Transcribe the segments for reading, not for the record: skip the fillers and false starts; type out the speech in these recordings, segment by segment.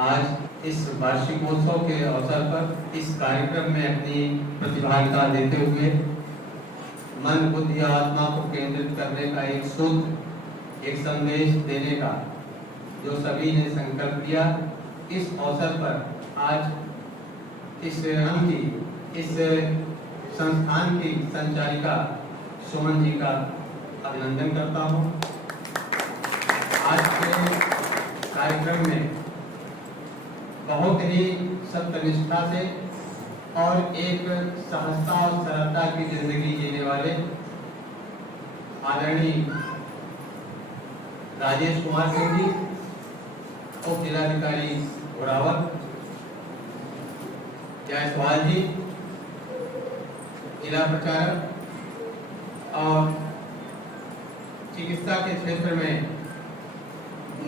आज इस वार्षिकोत्सव के अवसर पर इस कार्यक्रम में अपनी प्रतिभागिता देते हुए मन, बुद्धि और आत्मा को केंद्रित करने का एक सूत्र, एक संदेश देने का जो सभी ने संकल्प लिया, इस अवसर पर आज इस इस संस्थान की संचालिका सुमन जी का अभिनंदन करता हूँ। आज के कार्यक्रम में बहुत ही सत्यनिष्ठा से और एक सहजता और सरलता की जिंदगी जीने वाले आदरणीय राजेश कुमार सिंह जी, उप जिलाधिकारी घोरावल, जायसवाल जी, जिला प्रचारक और चिकित्सा के क्षेत्र में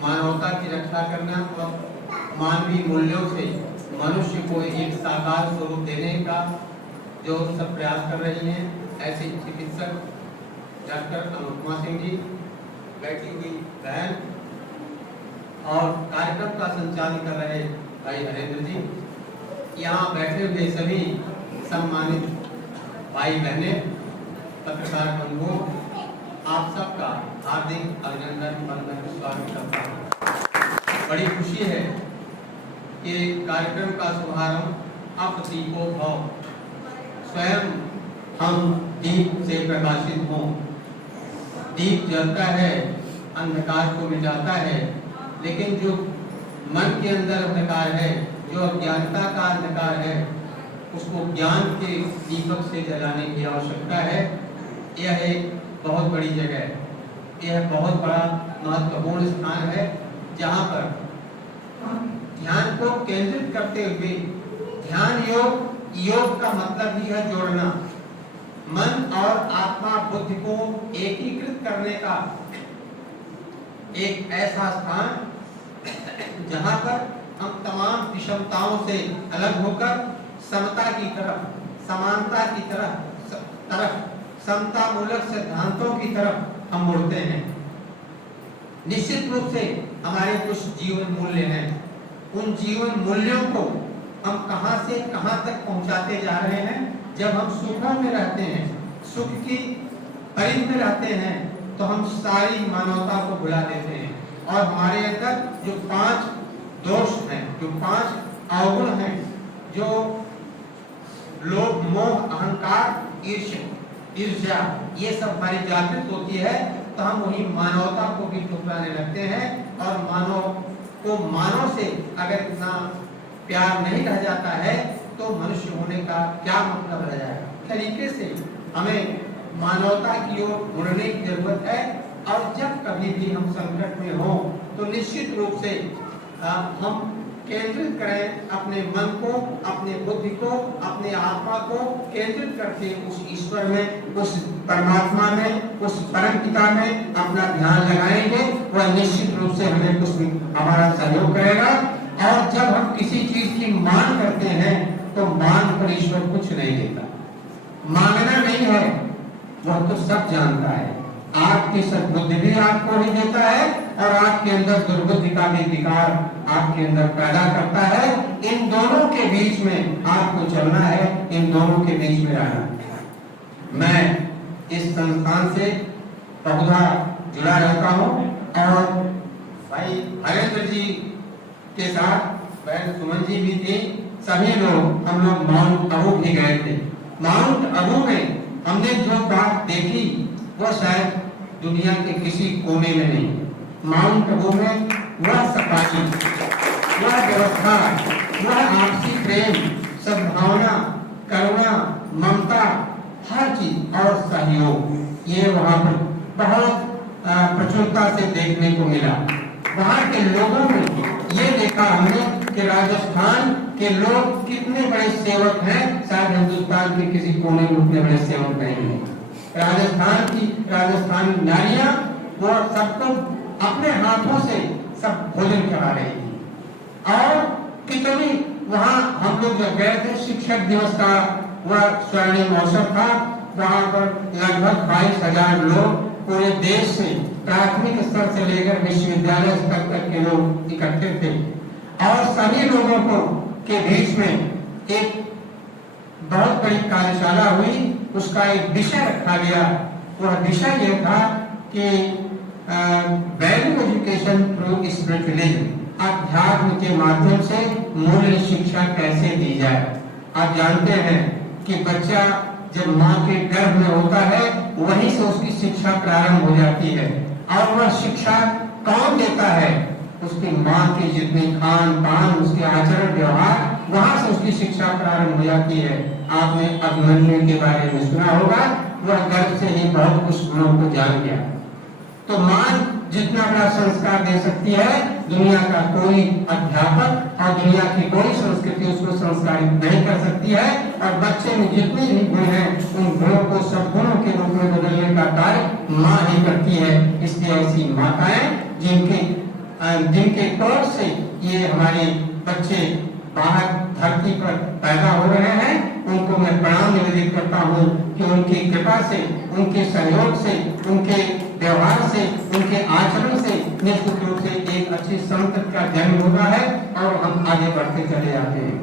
मानवता की रक्षा करना और मानवीय मूल्यों से मनुष्य को एक साकार स्वरूप देने का जो सब प्रयास कर रही हैं, ऐसे चिकित्सक डॉक्टर अनुपमा सिंह जी, बैठी हुई बहन और कार्यक्रम का संचालन कर रहे भाई हरेंद्र जी, यहाँ बैठे हुए सभी सम्मानित भाई बहने, पत्रकार बंधुओं, आप सबका हार्दिक अभिनंदन, वंदन, स्वागत करता हूँ। बड़ी खुशी है कि कार्यक्रम का शुभारंभ अब दीपोत्सव स्वयं हम दीप से प्रकाशित हों। दीप जलता है, अंधकार को मिटाता है, लेकिन जो मन के अंदर अंधकार है, जो अज्ञानता का अंधकार है, उसको ज्ञान के दीपक से जलाने की आवश्यकता है। यह एक बहुत बड़ी जगह है, यह बहुत बड़ा महत्वपूर्ण स्थान है जहाँ पर ध्यान को केंद्रित करते हुए, ध्यान योग का मतलब ही है जोड़ना, मन और आत्मा बुद्धि को एकीकृत करने का एक ऐसा स्थान जहां पर हम तमाम विषमताओं से अलग होकर समता की तरफ, समानता की तरफ समता मूलक सिद्धांतों की तरफ हम मुड़ते हैं। निश्चित रूप से हमारे कुछ जीवन मूल्य हैं, उन जीवन मूल्यों को हम कहां से कहां तक पहुंचाते जा रहे हैं। जब हम सुखों में रहते हैं, सुख की परिध में रहते हैं, तो हम सारी मानवता को भुला देते हैं और हमारे अंदर जो 5 दोष हैं, जो 5 अवगुण हैं, जो लोभ, मोह, अहंकार, ईर्ष्या, ये सब हमारी जागृत होती है, तो हम वही मानवता को भी ठुकराने लगते हैं और मानव से अगर इतना प्यार नहीं रह जाता है तो मनुष्य होने का क्या मतलब रह जाएगा। तरीके से हमें मानवता की ओर मुड़ने की जरूरत है और जब कभी भी हम संकट में हो तो निश्चित रूप से हम केंद्रित करें अपने मन को, अपने बुद्धि को, अपने आत्मा को केंद्रित करके उस ईश्वर में, उस परमात्मा में, उस परम पिता में अपना ध्यान लगाएंगे। वह निश्चित रूप से हमें कुछ हमारा सहयोग करेगा। और जब हम किसी चीज की मांग करते हैं तो मांग पर ईश्वर कुछ नहीं देता, मांगना नहीं है, वह तो सब जानता है। आपकी सद्बुद्धि भी आपको ही देता है और आपके अंदर दुर्बुद्धि का भी विकार आपके अंदर पैदा करता है। इन दोनों के बीच में आपको चलना है, इन दोनों के बीच में रहना है। मैं इस संस्थान से बहुधा जुड़ा रहता हूँ और भाई हरेंद्र जी के साथ बहन सुमन जी भी थी, सभी लोग हम लोग माउंट आबू भी गए थे। माउंट आबू में हमने जो बात देखी वो शायद दुनिया के किसी कोने में नहीं। माउंट आबू में वह सफाई, वह व्यवस्था, वह आपसी प्रेम, सद्भावना, करुणा, ममता, हर चीज और सहयोग, ये वहाँ पर बहुत प्रचुरता से देखने को मिला। वहाँ के लोगों में ये देखा हमने कि राजस्थान के लोग कितने बड़े सेवक हैं, शायद हिंदुस्तान के किसी कोने में उतने बड़े सेवक नहीं हैं। राजस्थानी नारियां वो सबको अपने हाथों से सब भोजन करा रही थी। और कितनी वहाँ हम लोग जब गए थे, शिक्षक दिवस का वह स्वर्णिम अवसर था, वहाँ पर लगभग 22,000 लोग पूरे देश से प्राथमिक स्तर से लेकर विश्वविद्यालय स्तर तक के लोग इकट्ठे थे और सभी लोगों को के बीच में एक बहुत बड़ी कार्यशाला हुई। उसका एक विषय रखा गया। वह विषय यह था कि वैल्यू एजुकेशन थ्रू स्पिरिचुअलिज्म, अध्यात्म के माध्यम से मूल्य शिक्षा कैसे दी जाए। आप जानते हैं कि बच्चा जब माँ के गर्भ में होता है वहीं से उसकी शिक्षा प्रारंभ हो जाती है। और वह शिक्षा कौन देता है? उसकी माँ की जितनी खान पान, उसके आचरण व्यवहार, वहां से उसकी शिक्षा प्रारंभ हो जाती है। आपने अभिमन्यु के बारे में सुना होगा, वह गर्भ से ही बहुत कुछ गुणों को जान गया। तो माँ जितना बड़ा संस्कार दे सकती है, दुनिया का कोई अध्यापक और दुनिया की कोई संस्कृति उसको संस्कारित नहीं कर सकती है। और बच्चे में जितने भी गुण हैं, उन गुणों को सद्गुणों के रूप में बदलने का कार्य माँ ही करती है। इसलिए ऐसी माताएं जिनके कोर से ये हमारे बच्चे बाहर धरती पर पैदा हो रहे हैं, उनको मैं प्रणाम निवेदित करता हूँ कि उनकी कृपा से, उनके सहयोग से, उनके व्यवहार से, उनके आचरण से निश्चित रूप से एक अच्छी संतति का जन्म होता है और हम आगे बढ़ते चले जाते हैं।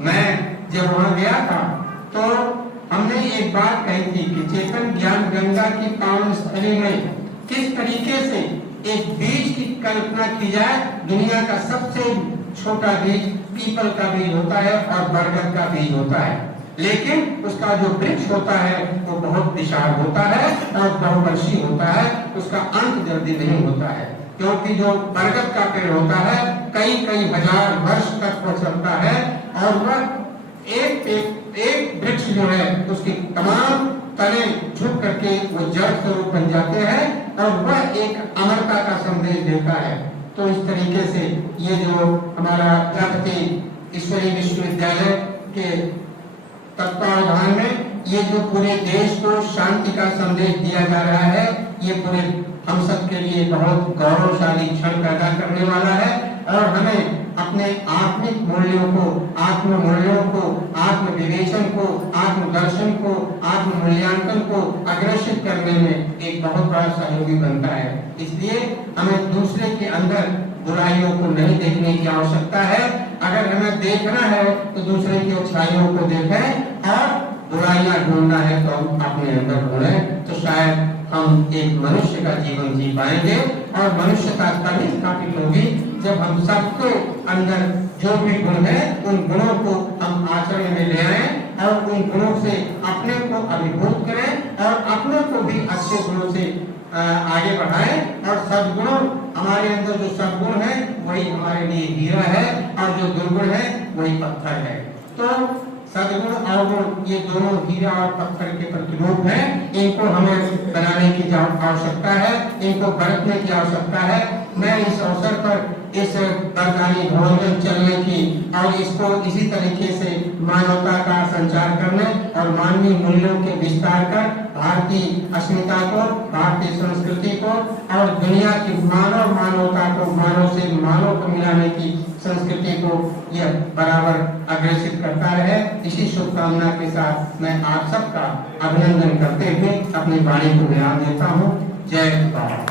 मैं जब वहां गया था तो हमने एक बात कही थी कि चेतन ज्ञान गंगा की पावन स्थली में किस तरीके से एक बीज की कल्पना की जाए। दुनिया का सबसे छोटा बीज पीपल का बीज होता है और बरगद का बीज होता है, लेकिन उसका जो वृक्ष होता है वो बहुत विशाल होता है और बहुवर्षीय होता है। उसका अंत जल्दी नहीं होता है, क्योंकि जो बरगद का पेड़ होता है कई कई हजार वर्ष तक वो चलता है। और वह एक वृक्ष जो है उसकी तमाम तने झुक करके वो जड़ स्वरूप बन जाते हैं और वह एक अमरता का संदेश देता है। तो इस तरीके से ये जो हमारा प्रगति ईश्वरीय विश्वविद्यालय के तत्वावधान में ये जो पूरे देश को शांति का संदेश दिया जा रहा है, ये पूरे हम सब के लिए बहुत गौरवशाली क्षण पैदा करने वाला है। और हमें अपने आत्मिक मूल्यों को, आत्म मूल्यों को, आत्म विवेचन को, आत्म दर्शन को, आत्म मूल्यांकन को अग्रेसित करने में एक बहुत बड़ा सहयोगी बनता है। इसलिए हमें दूसरे के अंदर बुराइयों को नहीं देखने की आवश्यकता है। अगर हमें देखना है तो दूसरे की अच्छाइयों को देखें और बुराइयां ढूंढना है तो हम अपने अंदर ढूंढें। तो शायद हम एक मनुष्य का जीवन जी पाएंगे और मनुष्यता तभी स्थापित होगी जब हम सबके अंदर जो भी गुण है उन गुणों को हम आचरण में ले आए और उन गुणों से अपने को अभिभूत करें और अपने को भी अच्छे गुणों से आगे बढ़ाएं। और सद्गुणों, हमारे अंदर जो सद्गुण है वही हमारे लिए हीरा है और जो दुर्गुण है वही पत्थर है। तो सद्गुण और गुण ये दोनों हीरा और पत्थर के प्रतिरूप हैं। इनको हमें बनाने की आवश्यकता है, इनको बरतने की आवश्यकता है। मैं इस अवसर पर इस बरतानी भवन चलने की और इसको इसी तरीके से मानवता का संचार करने और मानवीय मूल्यों के विस्तार कर भारतीय अस्मिता को, भारतीय संस्कृति को और दुनिया की मानवता को, मानव से मानव को मिलाने की संस्कृति को यह बराबर अग्रेसित करता रहे। इसी शुभकामना के साथ मैं आप सबका अभिनंदन करते हुए अपनी वाणी को विराम देता हूँ। जय भारत।